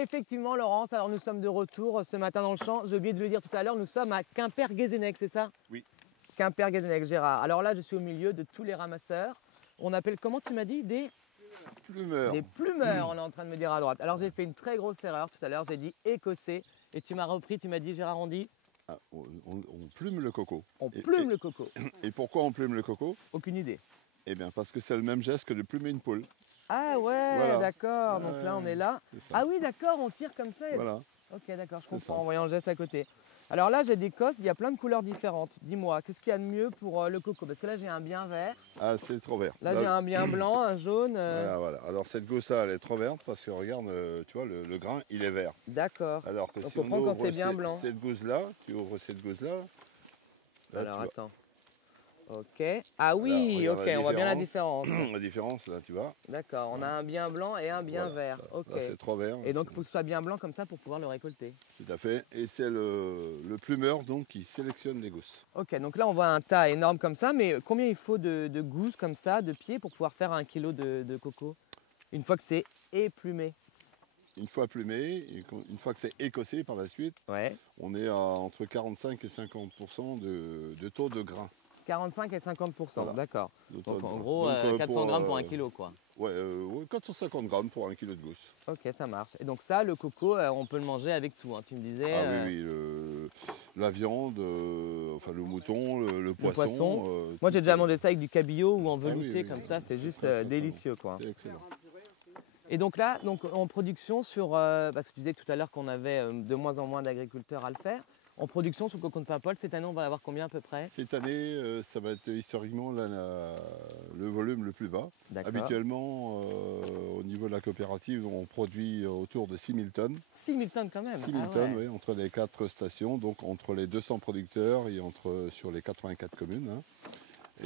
Effectivement, Laurence, alors nous sommes de retour ce matin dans le champ. J'ai oublié de le dire tout à l'heure, nous sommes à Quimper-Guézennec, c'est ça? Oui. Quimper-Guézennec, Gérard. Alors là, je suis au milieu de tous les ramasseurs. On appelle, comment tu m'as dit? Des Plumeur. Des plumeurs, on est en train de me dire à droite. Alors j'ai fait une très grosse erreur tout à l'heure, j'ai dit écossais. Et tu m'as repris, tu m'as dit, Gérard, on dit? Ah, on plume le coco. On plume le coco. Et pourquoi on plume le coco? Aucune idée. Eh bien parce que c'est le même geste que de plumer une poule. Ah ouais, Voilà. d'accord. Donc là, on est là. C'est ça. Ah oui, d'accord, on tire comme ça. Voilà. Ok, d'accord, je C'est comprends ça. en voyant le geste à côté. Alors là, j'ai des cosses, il y a plein de couleurs différentes. Dis-moi, qu'est-ce qu'il y a de mieux pour le coco? Parce que là, j'ai un bien vert. Ah, c'est trop vert. Là, j'ai un bien blanc, un jaune. Voilà. Alors cette gousse-là, elle est trop verte parce que regarde, tu vois, le grain, il est vert. D'accord. Alors que Donc, si faut on prendre quand ouvre c'est bien blanc. cette gousse-là, tu ouvres cette gousse-là. Là, Alors tu vois. attends. Ok. Ah oui, Là, regarde ok, la on voit bien la différence. La différence, là, tu vois. D'accord, on a un bien blanc et un bien Voilà. vert. Ok. Là, c'est trop vert. Et donc, il faut que ce soit bien blanc comme ça pour pouvoir le récolter. Tout à fait. Et c'est le plumeur donc qui sélectionne les gousses. Ok, donc là, on voit un tas énorme comme ça, mais combien il faut de gousses comme ça, de pieds, pour pouvoir faire 1 kilo de coco? Une fois que c'est éplumé. Une fois plumé, et une fois que c'est écossé par la suite, Ouais. on est à entre 45 et 50% de taux de grain. 45 et 50%, Voilà. d'accord. De taux Donc de en grain. gros, Donc, 400 grammes pour 1 kilo, quoi. Ouais, 450 grammes pour 1 kilo de gousse. Ok, ça marche. Et donc ça, le coco, on peut le manger avec tout, hein. Tu me disais. Ah oui, la viande, enfin le mouton, le poisson. Poisson. Moi, j'ai déjà mangé ça avec du cabillaud ou en velouté, oui, comme oui. ça, c'est juste Très, très, très délicieux, quoi. C'est excellent. Et donc là, en production sur, parce que tu disais tout à l'heure qu'on avait de moins en moins d'agriculteurs à le faire, en production sur le coco de Paimpol, cette année, on va avoir combien à peu près? Cette année, ça va être historiquement le volume le plus bas. D'accord. Habituellement, au niveau de la coopérative, on produit autour de 6000 tonnes. 6000 tonnes quand même. 6000 Ah tonnes, ouais. oui, entre les 4 stations, donc entre les 200 producteurs et sur les 84 communes. Hein.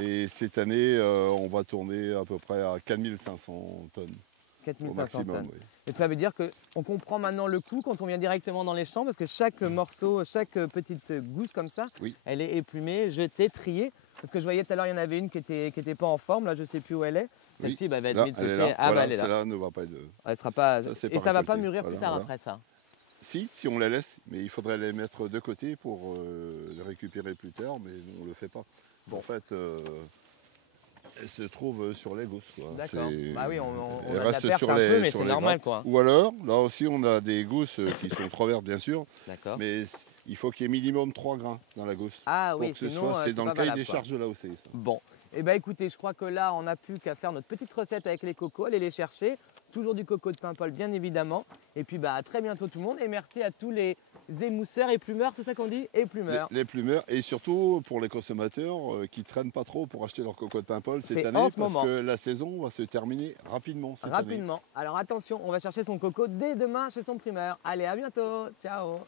Et cette année, on va tourner à peu près à 4500 tonnes. 4500 tonnes. Oui. Et ça veut dire qu'on comprend maintenant le coût quand on vient directement dans les champs, parce que chaque morceau, chaque petite gousse comme ça, Oui. elle est éplumée, jetée, triée. Parce que je voyais tout à l'heure, il y en avait une qui était pas en forme, là je ne sais plus où elle est. Celle-ci bah, elle va être Là, mise de elle est côté. là. Ah Voilà, bah elle est là. celle-là ne va pas être... Elle sera pas... Ça, c'est Et pas ça va pas récolté. mûrir plus Voilà, tard voilà. après ça. Si on les laisse, mais il faudrait les mettre de côté pour les récupérer plus tard, mais on ne le fait pas. Bon. En fait, elles se trouvent sur les gousses. quoi. D'accord. C'est- Bah oui, on elles a de la restent perte sur un peu, mais sur c'est les normal grappes. quoi. Ou alors, là aussi, on a des gousses qui sont trop vertes, bien sûr, D'accord. mais il faut qu'il y ait minimum 3 grains dans la gousse. Ah Pour oui, que ce sinon soit, c'est dans pas le cahier valable, des quoi. charges de l'AOC. ça. Bon, et ben écoutez, je crois que là, on n'a plus qu'à faire notre petite recette avec les cocos, aller les chercher. Toujours du coco de Paimpol, bien évidemment. Et puis, bah, à très bientôt tout le monde. Et merci à tous les émousseurs et plumeurs, c'est ça qu'on dit? Et plumeurs. Les plumeurs, et surtout pour les consommateurs qui ne traînent pas trop pour acheter leur coco de Paimpol C'est cette année, en parce ce moment. que la saison va se terminer rapidement cette année. Rapidement. Alors attention, on va chercher son coco dès demain chez son primeur. Allez, à bientôt. Ciao.